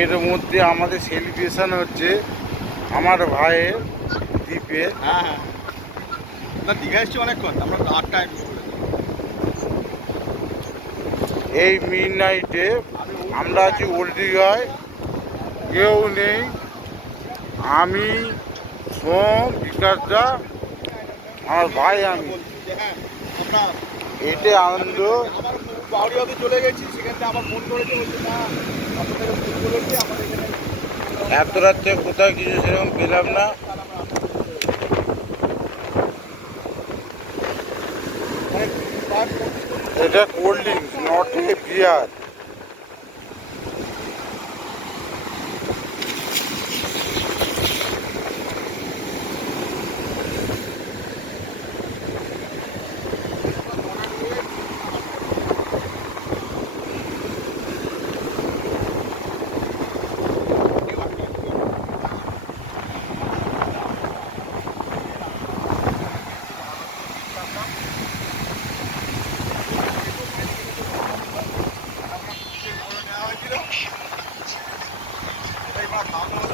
এর মধ্যে আমাদের সেলিব্রেশন হচ্ছে আমার ভাইয়ের দ্বীপে। হ্যাঁ হ্যাঁ, না দীঘা এসছি অনেকক্ষণ, আমরা 8টায়। এই মিড নাইটে আমরা আছি ওল্ড দীঘায়, কেউ নেই, আমি, সোম, বিকাশদা, আমার ভাই, আমি। হ্যাঁ, আমরা এতে আনন্দ। আমার বাউরি অব্দি চলে গেছি, সেখান থেকে আবার ফোন করেছে, বলছে না আপনাদের ফোন করেছে আমাদের এখানে। এত রাত্রে কোথাও কিছু সেরকম পেলাম না। এটা কোল্ড ড্রিঙ্কস, নট এ বিয়ার। এটাই মা খাওয়া